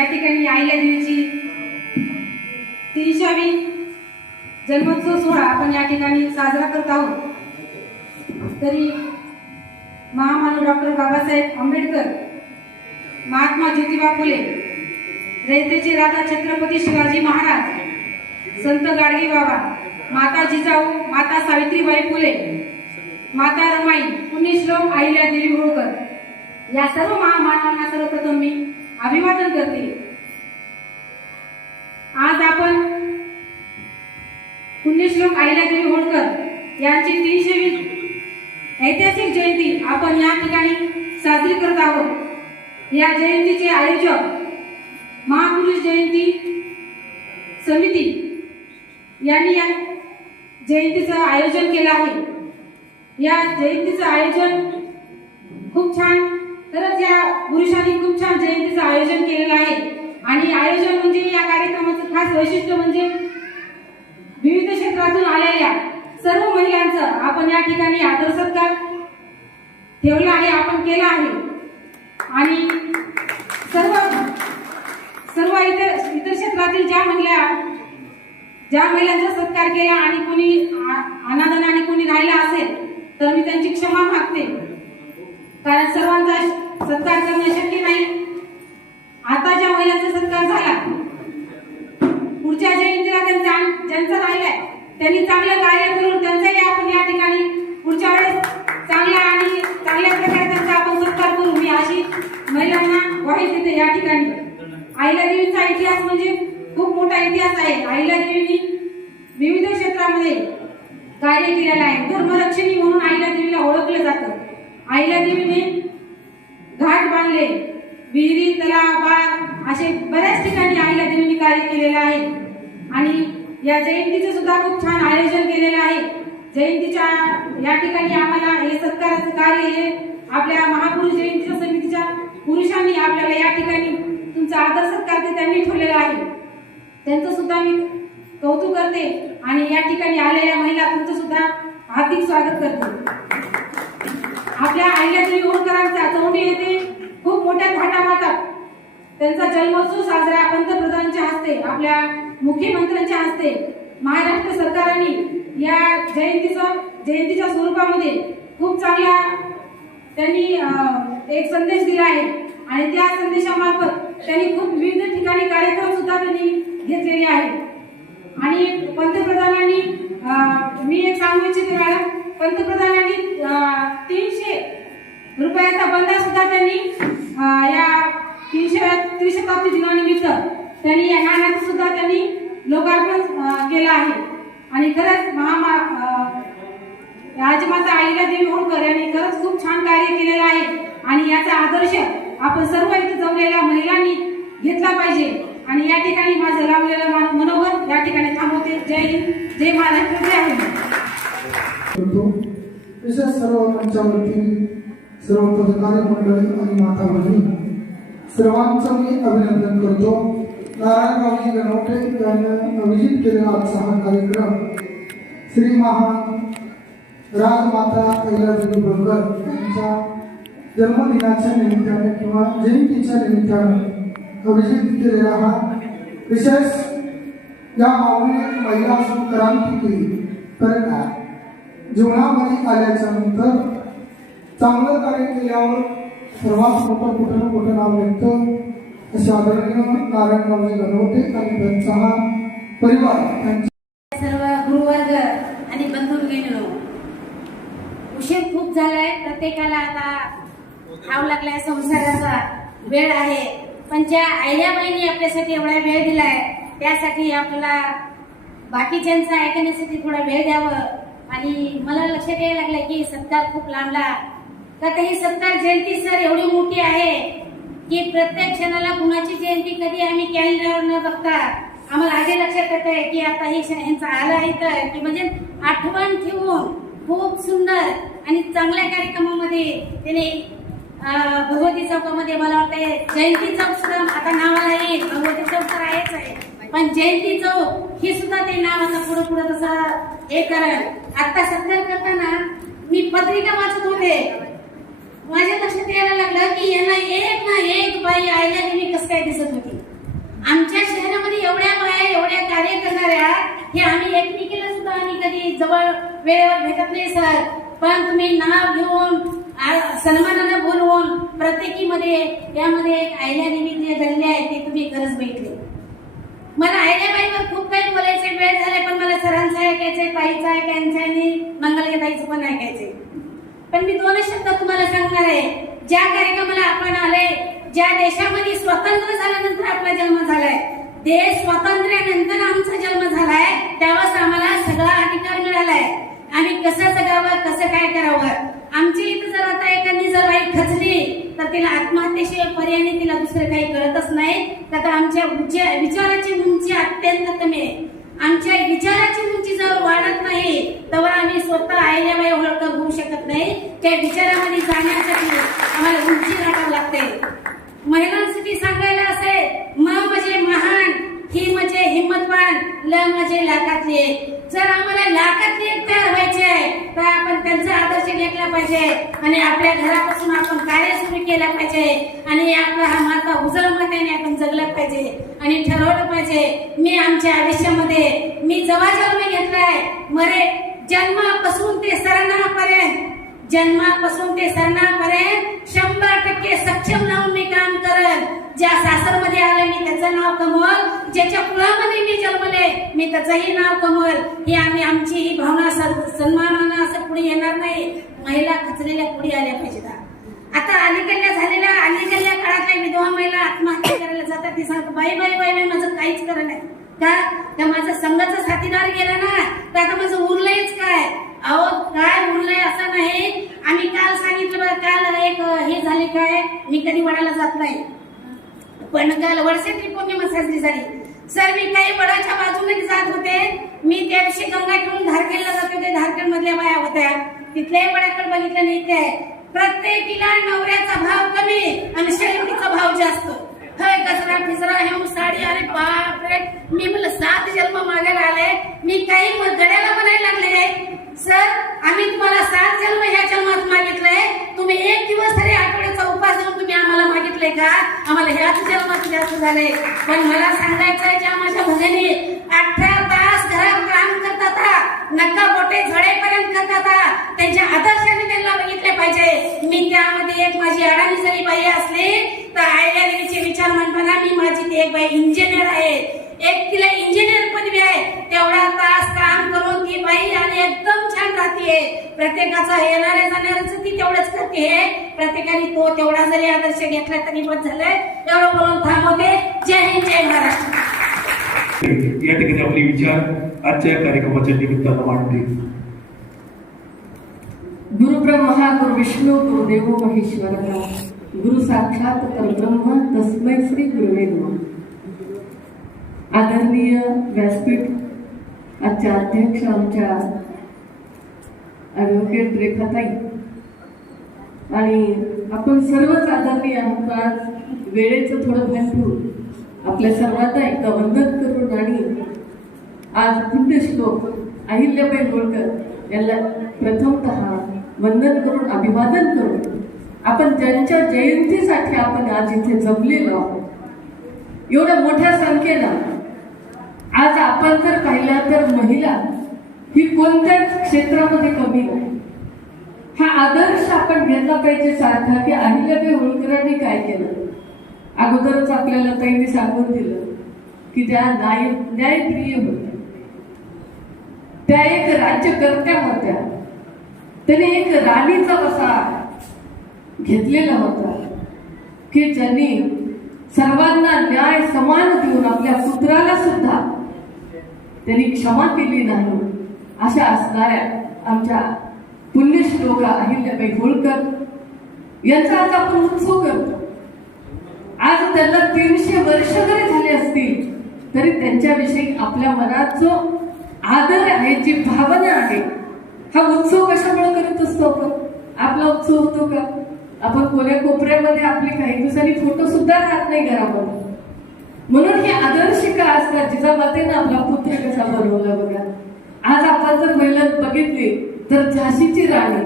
या ठिकाणी आईल्या देवीची तीनशावी जन्मोत्सव सोहळा आपण या ठिकाणी साजरा करत आहोत. तरी महामानव डॉक्टर बाबासाहेब आंबेडकर महात्मा ज्योतिबा फुले रयतेचे राजा छत्रपती शिवाजी महाराज संत गाडगे बाबा माता जिजाऊ माता सावित्रीबाई फुले माता रमाई पुण्यश्लोक आईल्या देवी होळकर या सर्व महामानवांना सर्वप्रथम मी अभिवादन करते. आज आपण पुण्यश्लोक आईला होळकर यांची तीनशेवी ऐतिहासिक जयंती आपण या ठिकाणी साजरी करत आहोत. या जयंतीचे आयोजक महापुरुष जयंती समिती यांनी या जयंतीचं आयोजन केलं आहे. या जयंतीचं आयोजन खूप छान तरच या पुरुषांनी खूप छान जयंतीचं आयोजन केलेलं आहे. आणि आयोजन म्हणजे या कार्यक्रमाचं खास वैशिष्ट्य म्हणजे विविध क्षेत्रातून आलेल्या सर्व महिलांचं आपण या ठिकाणी आदर सत्कार ठेवला आहे आपण केला आहे. आणि सर्व सर्व इतर इतर क्षेत्रातील ज्या महिला ज्या महिलांचा सत्कार केला आणि कोणी आ- अनादनाने कोणी राहिला असेल तर मी त्यांची क्षमा मागते. कारण सर्वांचा सत्कार करणं शक्य नाही. आता ज्या महिलांचा सत्कार झाला पुढच्या जयंतीला इंदिरा गांधी ज्यांचं राहिलंय त्यांनी चांगलं कार्य करून त्यांचाही आपण या ठिकाणी पुढच्या वेळेस चांगल्या आणि चांगल्या प्रकारे त्यांचा आपण सत्कार करू. मी अशी महिलांना ग्वाही देते या ठिकाणी. आईला देवीचा इतिहास म्हणजे खूप मोठा इतिहास आहे. आईला देवीनी विविध क्षेत्रामध्ये कार्य केलेलं आहे. धर्मरक्षणी म्हणून आईला देवीला ओळखलं जातं. आईला देवीने घाट बांधले. विहिरी तलाव बाग असे बऱ्याच ठिकाणी आईला देवीने कार्य केलेलं आहे. आणि या जयंतीचं सुद्धा खूप छान आयोजन केलेलं आहे. जयंतीच्या या ठिकाणी आम्हाला हे सत्काराचं कार्य हे आपल्या महापुरुष जयंतीच्या समितीच्या पुरुषांनी आपल्याला या ठिकाणी तुमचा आदर सत्कार ते त्यांनी ठेवलेला आहे. त्यांचं सुद्धा मी कौतुक करते. आणि या ठिकाणी आलेल्या महिला तुमचं सुद्धा हार्दिक स्वागत करते. आपल्या आईल्यादेवी होळकरांचा चौंडी येथे खूप मोठ्या थाटामाटात त्यांचा जन्मोत्सव साजरा पंतप्रधानांच्या हस्ते आपल्या मुख्यमंत्र्यांच्या हस्ते महाराष्ट्र सरकारने या जयंतीचा जयंतीच्या स्वरूपामध्ये खूप चांगला त्यांनी एक संदेश दिला आहे. आणि त्या संदेशामार्फत त्यांनी खूप विविध ठिकाणी कार्यक्रम सुद्धा त्यांनी घेतलेले आहेत. आणि पंतप्रधानांनी मी एक सांगू इच्छिते मॅडम. पंतप्रधानांनी तीनशे रुपयाचा बंदा सुद्धा त्यांनी या तीनशे त्रिशताब्दी दिनानिमित्त त्यांनी या नाण्याचं सुद्धा त्यांनी लोकार्पण केलं आहे. आणि खरंच महामा राजमाता आईला देवी होळकर यांनी खरंच खूप छान कार्य केलेलं आहे. आणि याचा आदर्श आपण सर्व इथे जमलेल्या महिलांनी घेतला पाहिजे. आणि या ठिकाणी माझं लावलेलं मनोगत या जय हिंद जय महाराष्ट्र जय हिंद. करतो विशेष सर्व वतीने सर्व पदाधिकारी मंडळी आणि माता भगिनी सर्वांचं मी अभिनंदन करतो. नारायणरावजी गणवटे यांनी अभिजित केलेला आजचा हा कार्यक्रम श्री महान राजमाता अहिल्यादेवी होळकर यांच्या जन्मदिनाच्या निमित्ताने किंवा जयंतीच्या निमित्ताने अभिजित केलेला हा विशेष या माऊलीने महिला असून क्रांती केली. तर काय? जीवनामध्ये आल्याच्यानंतर चांगलं कार्य केल्यावर सर्वात मोठं कुठं ना कुठं नाव निघतं. असे आदरणीय नारायणरावजी गणवटे आणि त्यांचा हा परिवार त्यांच्या सर्व गुरुवर्ग आणि बंधू भगिनीनो उशीर खूप झालाय. प्रत्येकाला आता ठाव लागलाय संसाराचा वेळ आहे. पण ज्या आईल्या बाईंनी आपल्यासाठी एवढा वेळ दिलाय त्यासाठी आपल्याला बाकीच्यांचं ऐकण्यासाठी थोडा वेळ द्यावं. आणि मला लक्षात यायला लागलं की सत्कार खूप लांबला. तर ही सत्कार जयंती सर एवढी मोठी आहे की प्रत्येक क्षणाला कुणाची जयंती कधी आम्ही कॅलेंडरवर न बघता आम्हाला आधी लक्षात येत आहे की आता हे श- आला आलं आहे तर की म्हणजे आठवण ठेवून खूप सुंदर आणि चांगल्या कार्यक्रमामध्ये त्याने भगवती चौकामध्ये मला वाटतं जयंती चौक सुद्धा आता नावाला येईल. भगवती चौक तर आहेच आहे. पण जयंती चौक हे सुद्धा ते नाव आता पुढे पुढे तसा हे कारण आता सत्कार करताना मी पत्रिका वाचत होते. माझ्या लक्षात यायला लागलं की यांना एक ना एक बाई आयला नेहमी कसं काय दिसत होती. आमच्या शहरामध्ये एवढ्या बाया एवढ्या कार्य करणाऱ्या हे आम्ही एकमेकीला सुद्धा आम्ही कधी जवळ वेळेवर भेटत नाही सर. पण तुम्ही नाव घेऊन सन्मानानं बोलवून प्रत्येकीमध्ये यामध्ये एक आयल्या निमित्त जे झालेले आहे ते तुम्ही खरंच भेटले. मला आयल्याबाईवर खूप काही बोलायचे वेळ झाले पण मला सरांचं ऐकायचंय ताईचं ऐकायचं आणि मंगलगे ताईचं पण ऐकायचंय. पण मी दोनच शब्द तुम्हाला सांगणार आहे. ज्या कार्यक्रमाला आपण आले ज्या देशामध्ये स्वतंत्र झाल्यानंतर आपला जन्म झालाय देश स्वातंत्र्यानंतर आमचा जन्म झालाय त्यावेळेस आम्हाला सगळा अधिकार मिळालाय. आम्ही कसं जगावं कसं काय करावं आमच्या इथं जर आता एखादी जर बाई खचली तर तिला आत्महत्येशिवाय पर्याय तिला दुसरं काही कळतच नाही. तर आमच्या विचाराची उंची अत्यंत कमी आहे. आमच्या विचाराची उंची जर वाढत नाही तेव्हा आम्ही स्वतः आयल्याबाई होळकर होऊ शकत नाही. त्या विचारामध्ये जाण्यासाठी आम्हाला उंची गाठावं लागते. महिलांसाठी सांगायला असेल म म्हणजे महान ही म्हणजे हिंमतवान ल म्हणजे लाखातली एक. जर आम्हाला लाखातली एक तयार व्हायचे आहे तर आपण त्यांचा आदर्श घेतला पाहिजे. आणि आपल्या घरापासून आपण कार्य सुरू केलं पाहिजे. आणि आपला हा माता उजळ मातेने आपण जगलं पाहिजे. आणि ठरवलं पाहिजे मी आमच्या आयुष्यामध्ये मी जवळ जन्म घेतलाय मरे जन्मापासून ते सरणापर्यंत जन्मापासून ते सरणापर्यंत शंभर टक्के सक्षम लावून मी काम करल. ज्या सासरमध्ये आले मी त्याचं नाव कमवल. ज्याच्या कुळामध्ये मी जन्मले मी त्याचंही नाव कमवल. ही आम्ही आमची ही भावना सर- सन्मानानं असं पुढे येणार नाही. महिला खचलेल्या पुढे आल्या पाहिजेत. आता अलीकडल्या झालेल्या अलीकडल्या काळातल्या विधवा महिला आत्महत्या करायला जातात. ती सांगतो बाई बाई बाई बाई माझं काहीच करत नाही. का? तर माझा संघाचा साथीदार गेला ना? तर आता माझं उरलंयच काय? अहो काय बोललंय असं नाही. आम्ही काल सांगितलं बघा काल एक हे झाले काय? मी कधी वडाला जात नाही. पण काल वडसेत्री पौर्णिमा साजरी झाली. सर मी काही वडाच्या बाजूने जात होते. मी त्या दिवशी गंगा घेऊन धारखेडला जात होते. धारखेड मधल्या बाया होत्या. तिथल्याही वड्याकडे बघितलं नाही ते प्रत्येकीला नवऱ्याचा भाव कमी आणि शैलीचा भाव जास्त. हय कचरा फिसरा हे साडी अरे बाप रे मी म्हणलं सात जन्म मागायला आले. मी काही गड्याला म्हणायला लागले आहे सर आम्ही तुम्हाला सात जन्म ह्या जन्मात मागितलंय. तुम्ही एक दिवस तरी आठवड्याचा उपास देऊन तुम्ही आम्हाला मागितले का? आम्हाला ह्याच जन्मात जास्त झाले पण मला सांगायचंय ज्या माझ्या भजनी अठरा तास घरात काम करतात हा, नका बोटे झडेपर्यंत करतात त्यांच्या आदर्शाने त्यांना बघितले पाहिजे. मी त्यामध्ये एक माझी अडाणी जरी बाई असली तर आयडिया देवीचे विचार म्हणताना मी माझी ती एक बाई इंजिनियर आहे. एक तिला इंजिनियर पदवी आहे. तेवढा तास काम करून ती बाई आणि एकदम छान राहते प्रत्येकाचा येणाऱ्या जाणाऱ्याचं ती तेवढंच करते प्रत्येकाने तो तेवढा जरी आदर्श घेतला तरी बस झालंय. एवढं बोलून थांबवते. जय हिंद जय महाराष्ट्र. या ठिकाणी आपले विचार आजच्या कार्यक्रमाच्या निमित्तानं मांडले गुरुब्रह्मा गुरु विष्णू गुरुदेव महेश्वर गुरु साक्षात परब्रह्म तस्मै श्री गुरुवे नमः. आदरणीय व्यासपीठ आजच्या अध्यक्ष आमच्या ॲडव्होकेट रेखाताई. आणि आपण सर्वच आदरणीय आहोत. आज वेळेचं थोडं भान ठेवून आपल्या सर्वांना एकदा वंदन करून आणि आज पुण्यश्लोक अहिल्याबाई होळकर यांना प्रथमतः वंदन करून अभिवादन करून आपण त्यांच्या जयंतीसाठी आपण आज इथे जमलेलो आहोत. एवढ्या मोठ्या संख्येला आज आपण जर पाहिलं तर महिला ही कोणत्याच क्षेत्रामध्ये कमी नाही. हा आदर्श आपण घेतला पाहिजे सारखा की अहिल्याबाई होळकरांनी काय केलं? अगोदरच आपल्याला त्यांनी सांगून दिलं की त्या न्याय न्यायप्रिय होत्या. त्या एक राज्यकर्त्या होत्या. त्याने एक राणीचा वसा घेतलेला होता की ज्यांनी सर्वांना न्याय समान देऊन आपल्या पुत्राला सुद्धा त्यांनी क्षमा केली नाही. अशा असणाऱ्या आमच्या पुण्यश्लोका अहिल्याबाई होळकर यांचा आज आपण उत्सव करतो. आज त्यांना तीनशे वर्ष जरी झाले असतील तरी त्यांच्याविषयी आपल्या मनात जो आदर आहे जी भावना आहे हा उत्सव कशामुळे करत असतो आपण? आपला उत्सव होतो का? आपण कोण्या कोपऱ्यामध्ये आपले काही दिवसांनी फोटो सुद्धा राहत नाही घरामध्ये. म्हणून हे आदर्श का असतात जिजामातेनं आपला पुत्र कसा बनवला बघा. आज आपण जर महिला बघितली तर झाशीची राणी.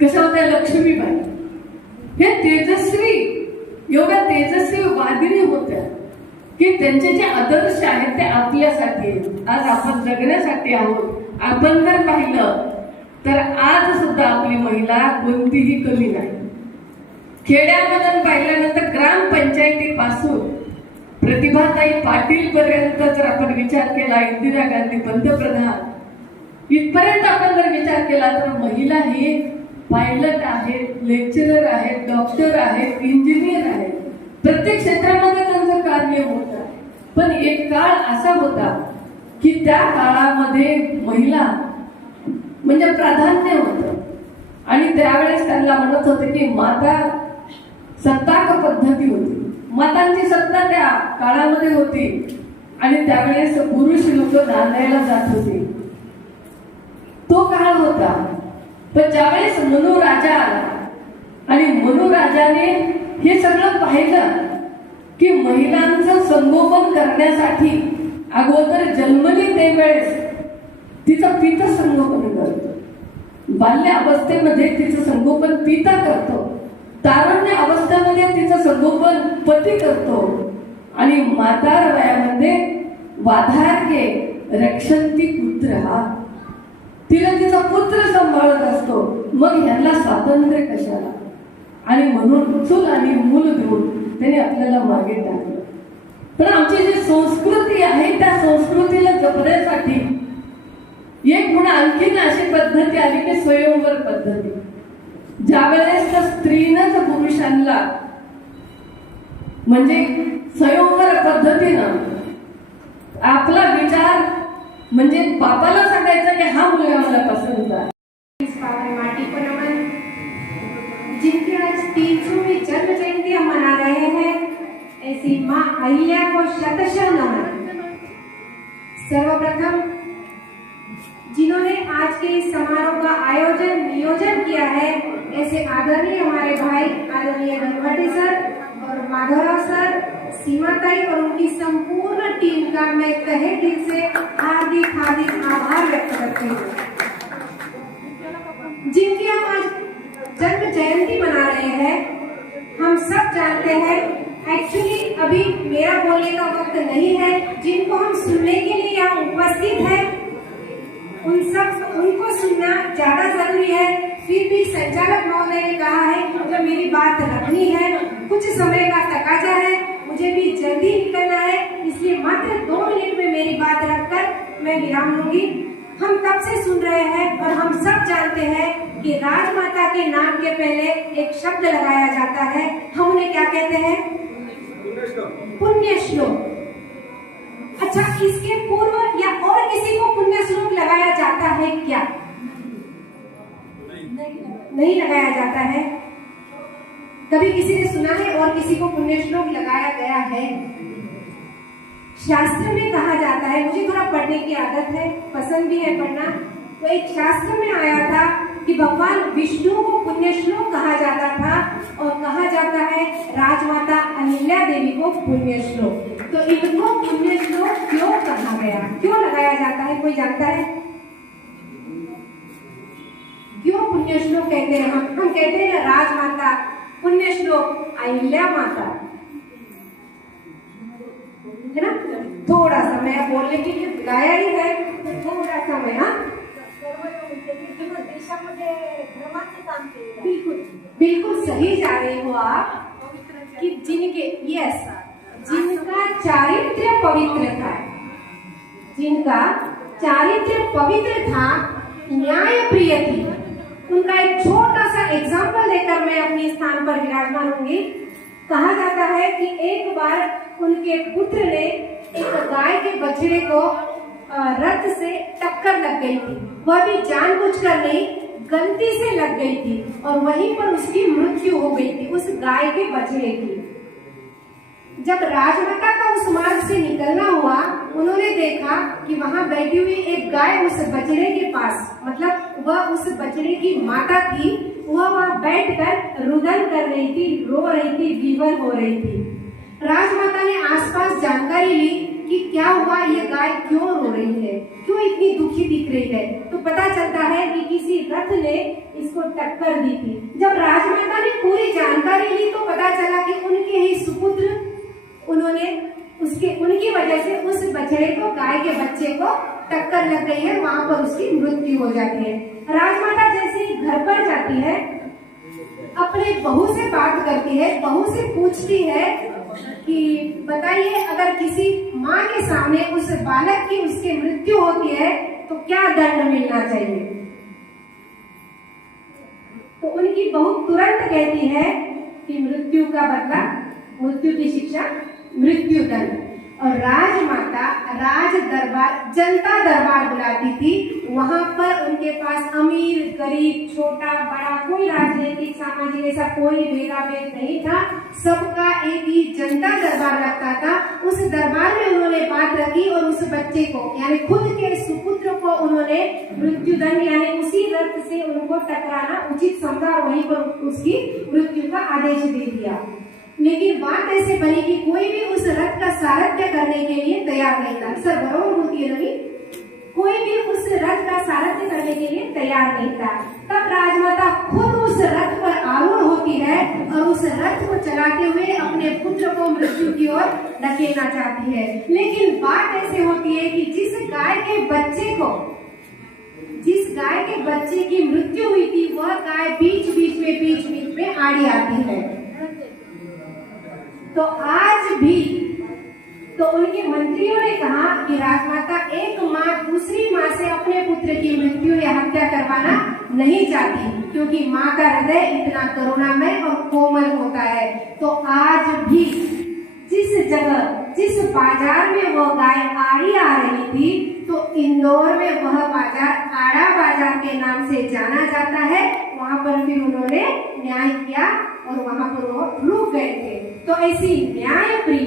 कशा होत्या? लक्ष्मीबाई. हे तेजस्वी एवढ्या तेजस्वी वादिनी होत्या की त्यांचे जे आदर्श आहेत ते आपल्यासाठी आहेत. आज आपण जगण्यासाठी आहोत. आपण जर पाहिलं तर आज सुद्धा आपली महिला कोणतीही कमी नाही. खेड्यामधून पाहिल्यानंतर ग्रामपंचायतीपासून प्रतिभाताई पाटील पर्यंत जर आपण विचार केला इंदिरा गांधी पंतप्रधान इथपर्यंत आपण जर विचार केला तर महिला ही पायलट आहेत लेक्चरर आहेत डॉक्टर आहेत इंजिनियर आहेत. प्रत्येक क्षेत्रामध्ये त्यांचं कार्य होतं पण एक काळ असा होता की त्या काळामध्ये महिला म्हणजे प्राधान्य होतं. आणि त्यावेळेस त्यांना म्हणत होते की माता मातांची सत्ता त्या काळामध्ये होती. आणि त्यावेळेस पुरुष लोक नांदायला जात होते. तो काळ होता. पण ज्यावेळेस मनु राजा आला आणि मनु राजाने हे सगळं पाहिलं की महिलांचं संगोपन करण्यासाठी अगोदर जन्मली ते वेळेस तिचं पित संगोपन करतो. बाल्य अवस्थेमध्ये तिचं संगोपन पिता करतो. तारुण्य अवस्थेमध्ये तिचं संगोपन पती करतो. आणि म्हातार वयामध्ये वाधारके रक्षंती पुत्र हा. तिला तिचा पुत्र सांभाळत असतो. मग ह्यांना स्वातंत्र्य कशाला? आणि म्हणून चूल आणि मूल देऊन त्याने आपल्याला मागे टाकलं. पण आमची जी संस्कृती आहे त्या संस्कृतीला जपण्यासाठी एक म्हणून आणखीन अशी पद्धती आली की स्वयंवर पद्धती. ज्या वेळेस त्या स्त्रीनंच पुरुषांना म्हणजे स्वयंवर पद्धतीनं आपला विचार म्हणजे बापाला सांगायचं सर सीमाताई और उनकी संपूर्ण टीम का मैं तहे दिल से हार्दिक हार्दिक आभार व्यक्त करती हूँ। जिनकी हम आज जन्म जयंती मना रहे हैं, हम सब जानते हैं एक्चुअली अभी मेरा बोलने का वक्त नहीं है, जिनको हम सुनने के लिए यहाँ उपस्थित हैं, उन सब, उनको सुनना ज़्यादा ज़रूरी है। फिर भी संचालक महोदय ने कहा है कि मुझे मेरी बात रखनी है, कुछ समय का तकाजा है मुझे भी जल्दी निकलना है, इसलिए मात्र दो मिनट में मेरी बात रखकर मैं विराम लूँगी। हम तब से सुन रहे हैं और हम सब जानते हैं कि राजमाता के नाम के पहले एक शब्द लगाया जाता है। हम उन्हें क्या कहते हैं? पुण्य श्लोक अच्छा इसके पूर्व या और किसी को पुण्य श्लोक लगाया जाता है क्या? नहीं लगाया जाता है। कभी किसी ने सुना है और किसी को पुण्य श्लोक लगाया गया है? शास्त्र में कहा जाता है, मुझे थोड़ा पढ़ने की आदत है, पसंद भी है पढ़ना। तो एक शास्त्र में आया था कि भगवान विष्णु को पुण्य श्लोक कहा जाता था और कहा जाता है, राजमाता अहिल्या देवी को पुण्य श्लोक। तो इनको पुण्य श्लोक क्यों कहा गया? क्यों लगाया जाता है? कोई जानता है? क्यों पुण्य श्लोक कहते हैं? हम हम कहते हैं ना राजमाता पुण्य श्लोक अहिल्या माता। है ना? थोड़ा सा मैं बोलने के लिए बुलाया ही है। थोड़ा सा मैं हाँ। बिल्कुल बिल्कुल सही जा रहे हो आप कि जिनके यस जिनका चारित्र्य पवित्र था, जिनका चारित्र्य पवित्र था न्याय प्रिय थी, उनका एक छोटा एग्ज़ाम्पल देकर मैं अपने स्थान पर विराजमान होंगी। कहा जाता है कि एक बार उनके पुत्र ने एक गाय के बछड़े को रथ से टक्कर लग गई थी। वह भी जानबूझकर नहीं, गलती से लग गई थी और वहीं पर उसकी मृत्यु हो गई थी उस गाय के बछड़े की। जब राजमाता का उस मार्ग से निकलना हुआ, उन्होंने देखा कि वहाँ बैठी हुई एक गाय उस बछड़े के पास मतलब वह उस बछड़े की माता थी वह वहाँ बैठकर रुदन कर रही थी, रो रही थी विवल हो रही थी। राजमाता ने आसपास जानकारी ली कि क्या हुआ, ये गाय क्यों रो रही है? क्यों इतनी दुखी दिख रही है? तो पता चलता है कि किसी रथ ने इसको टक्कर दी थी। जब राजमाता ने पूरी जानकारी ली तो पता चला कि उनके ही सुपुत्र, उन्होंने उसके, उनकी वजह से उस बछड़े को, गाय के बच्चे को टक्कर लग गई है, वहाँ पर उसकी मृत्यु हो जाती है। राजमाता जैसे ही घर पर जाती है, अपने बहू से बात करती है, बहू से पूछती है कि, बताइए, अगर किसी माँ के सामने उस बालक की उसकी मृत्यु होती है तो क्या दंड मिलना चाहिए? तो उनकी बहू तुरंत कहती है कि मृत्यु का बदला, मृत्यु की शिक्षा, मृत्यु दंड। और राजमाता राज दरबार जनता दरबार बुलाती थी। वहाँ पर उनके पास अमीर, गरीब, छोटा, बड़ा कोई राजनीतिक, सामाजिक ऐसा कोई भेदाभेद नहीं था। सबका एक ही जनता दरबार लगता था। उस दरबार में उन्होंने बात रखी और उस बच्चे को, यानी खुद के सुपुत्र को उन्होंने मृत्युदंड, यानी उसी रक्त से उनको टकराना उचित समझा, वहीं पर उसकी मृत्यु का आदेश दे दिया। लेकिन बात ऐसे बनी कि कोई भी उस रथ का सारथ्य करने के लिए तैयार नहीं था। सर बरोबर बोलती है रवि, कोई भी उस रथ का सारथ्य करने के लिए तैयार नहीं था। तब राजमाता खुद उस रथ पर आरूढ़ होती है और उस रथ को चलाते हुए अपने पुत्र को मृत्यु की ओर धकेलना चाहती है। लेकिन बात ऐसे होती है कि जिस गाय के बच्चे को, जिस गाय के बच्चे की मृत्यु हुई थी, वह गाय बीच बीच में बीच बीच में आड़ी आती है। तो आज भी तो उनके मंत्रियों ने कहा कि राजमाता एक माँ दूसरी माँ से अपने पुत्र की मृत्यु या हत्या करवाना नहीं चाहती, क्योंकि माँ का हृदय इतना करुणामय और कोमल होता है। तो आज भी जिस जगह, जिस बाज़ार में वह गाय आड़ी आ रही थी तो इंदौर में वह बाज़ार, आड़ा बाज़ार के नाम से जाना जाता है। वहाँ पर फिर उन्होंने न्याय किया और वहाँ पर वो रुक गए थे। तो ऐसी न्याय प्रिय,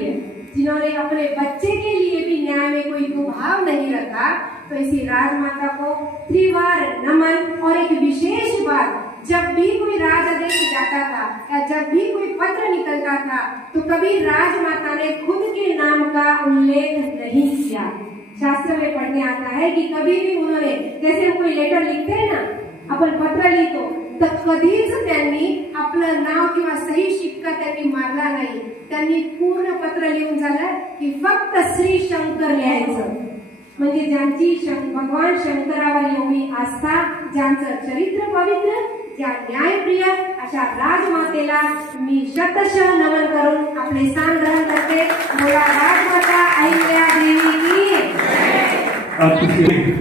जिन्होंने अपने बच्चे के लिए भी न्याय में कोई कुभाव नहीं रखा तो इसी राजमाता को त्रिवार नमन और एक विशेष बात जब भी कोई राज आदेश जाता था या जब भी कोई पत्र निकलता था तो कभी राजमाता ने खुद के नाम का उल्लेख नहीं किया। शास्त्र में पढ़ने आता है कि कभी भी उन्होंने, जैसे हम कोई लेटर लिखते हैं ना, अपन पत्र लिहितो तर कधीच त्यांनी आपलं नाव किंवा सही शिक्का त्यांनी मारला नाही. त्यांनी पूर्ण पत्र लिहून झालं की फक्त श्री शंकर लिहायचं. म्हणजे ज्यांची शं- भगवान शंकरावर एवढी आस्था ज्यांचं चरित्र पवित्र ज्या न्यायप्रिय अशा राजमातेला मी शतशः नमन करून आपले स्थान ग्रहण करते. बोला राजमाता अहिल्या देवी. की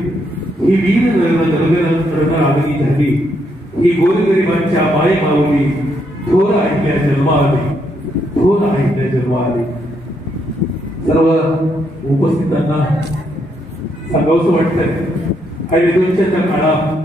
ही वीर रण आगली झाली. ही गोरगरिबांच्या माय माऊली थोर ऐकल्या जन्माली थोर ऐकल्या जन्माली सर्व उपस्थितांना सांगावंसं वाटतंय काही काळात